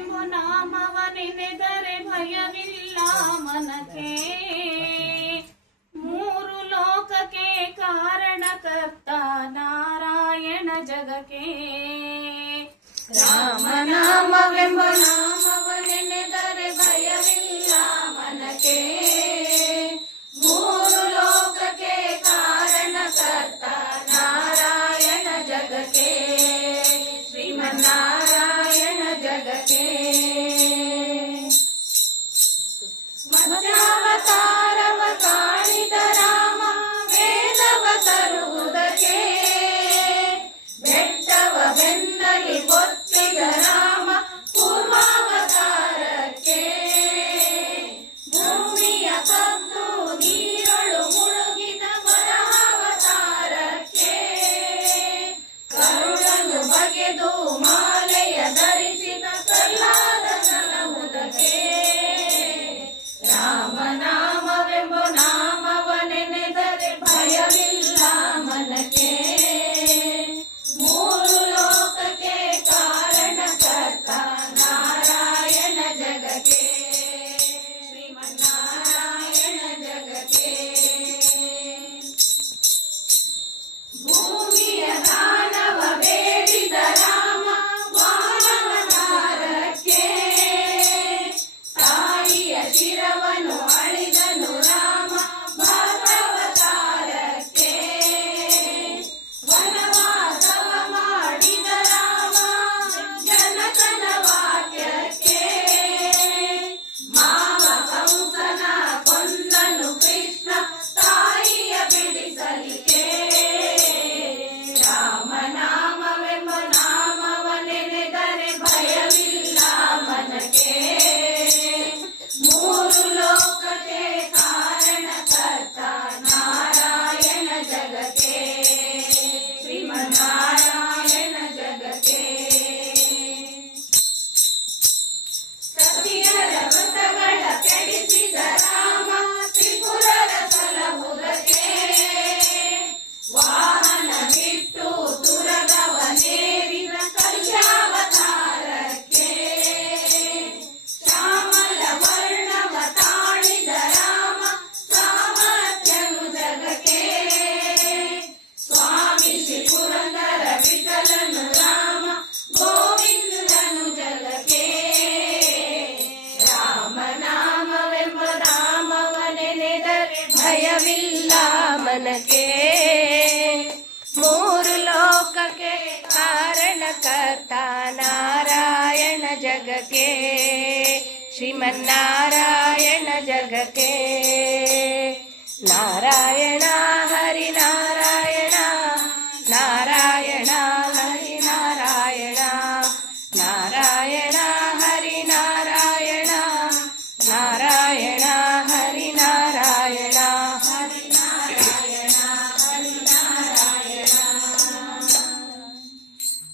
ರಾಮನಾಮವೆಂಬು ನಾಮವ ನೆನೆದರೆ ಭಯವಿಲ್ಲ ಮನಕ್ಕೆ. ಮೂರು ಲೋಕಕ್ಕೆ ಕಾರಣಕರ್ತ ನಾರಾಯಣ ಜಗಕ್ಕೆ. ರಾಮನಾಮವೆಂಬ ನಾಮವ ನೆನೆದರೆ ಭಯವಿಲ್ಲ ಮನಕ್ಕೆ. ಮೂರು ಲೋಕಕ್ಕೆ ಕಾರಣಕರ್ತ ನಾರಾಯಣ ಜಗಕ್ಕೆ. ಶ್ರೀಮನ್ನಾರಾಯಣ ಜಗಕ್ಕೆ. ಮಧ್ಯಾವತಾರವ ಕಾಣಿದ ರಾಮ ವೇದವ ತರುವುದಕ್ಕೆ. ಬೆಟ್ಟವ ಬೆನ್ನಲಿ ಹೊತ್ತಿದ ರಾಮ ಪೂರ್ವಾವತಾರಕ್ಕೆ. ಭೂಮಿಯ ಕದ್ದು ನೀರೊಳು ಮುಳುಗಿದ ವರಾವತಾರಕ್ಕೆ. ಕರುಳನ್ನು ಬಗೆದು ಮಾಲೆಯ ಧರಿಸಿದ ಕಲ್ಲಾದ ಸಲಹುದಕ್ಕೆ. ರಾಮನಾಮವೆಂಬ ನಾಮವ ನೆನೆದರೆ ಭಯವಿಲ್ಲ ಮನಕ್ಕೆ. ಮೂರು ಲೋಕಕ್ಕೆ ಕಾರಣಕರ್ತ ನಾರಾಯಣ ಜಗಕ್ಕೆ. ಶ್ರೀಮನ್ನಾರಾಯಣ ಜಗಕ್ಕೆ. ಭೂಮಿಯ ದಾನವ ಬೇಡಿದ ರಾಮ ವಾಮನಾವತಾರಕ್ಕೆ. ತಾಯಿಯ ಶಿರವನ್ನು ಅಳಿದನು ರಾಮ ಭಾಗವತಾರಕ್ಕೆ. ವನವಾಸವ ಮಾಡಿದ ರಾಮ ಜನಕನ ವಾಕ್ಯಕ್ಕೆ. ಮಾವ ಕಂಸನ ಕೊಂದನು ಕೃಷ್ಣ ತಾಯಿಯ ಬಿಡಿಸಲಿಕ್ಕೆ. ರಾಮನಾಮವೆಂಬ ನಾಮವ ನೆನೆದರೆ ಭಯವಿಲ್ಲ ಮನಕ್ಕೆ. ಮೂರು ಲೋಕಕ್ಕೆ ಕಾರಣಕರ್ತ ನಾರಾಯಣ ಜಗಕ್ಕೆ. ಶ್ರೀಮನ್ನಾರಾಯಣ ಜಗಕ್ಕೆ. ಸತಿಯರ ವ್ರತಗಳ ಕೆಡಿಸಿದ ರಾಮ ತ್ರಿಪುರರ ಸಲಹುದಕ್ಕೆ. ವಾಹನ ಬಿಟ್ಟು ತುರಗವನೇರಿದ ಕಲ್ಯಾವತಾರಕ್ಕೆ. ಶ್ಯಾಮಲ ವರ್ಣವ ತಾಳಿದ ರಾಮ ಸಾಮರ್ಥ್ಯನು ಜಗಕ್ಕೆ. ಸ್ವಾಮಿ ಶ್ರೀ ಪುರಂದರ ವಿಠಲನು ರಾಮ ಗೋವಿಂದನು ಜಗಕ್ಕೆ. ರಾಮನಾಮವೆಂಬ ನಾಮವ ನೆನೆದರೆ ಭಯವಿಲ್ಲ ಮನಕ್ಕೆ. ಮೂರು ಲೋಕಕ್ಕೆ ಕಾರಣಕರ್ತ ನಾರಾಯಣ ಜಗಕ್ಕೆ. ಶ್ರೀಮನ್ನಾರಾಯಣ ಜಗಕ್ಕೆ. ನಾರಾಯಣ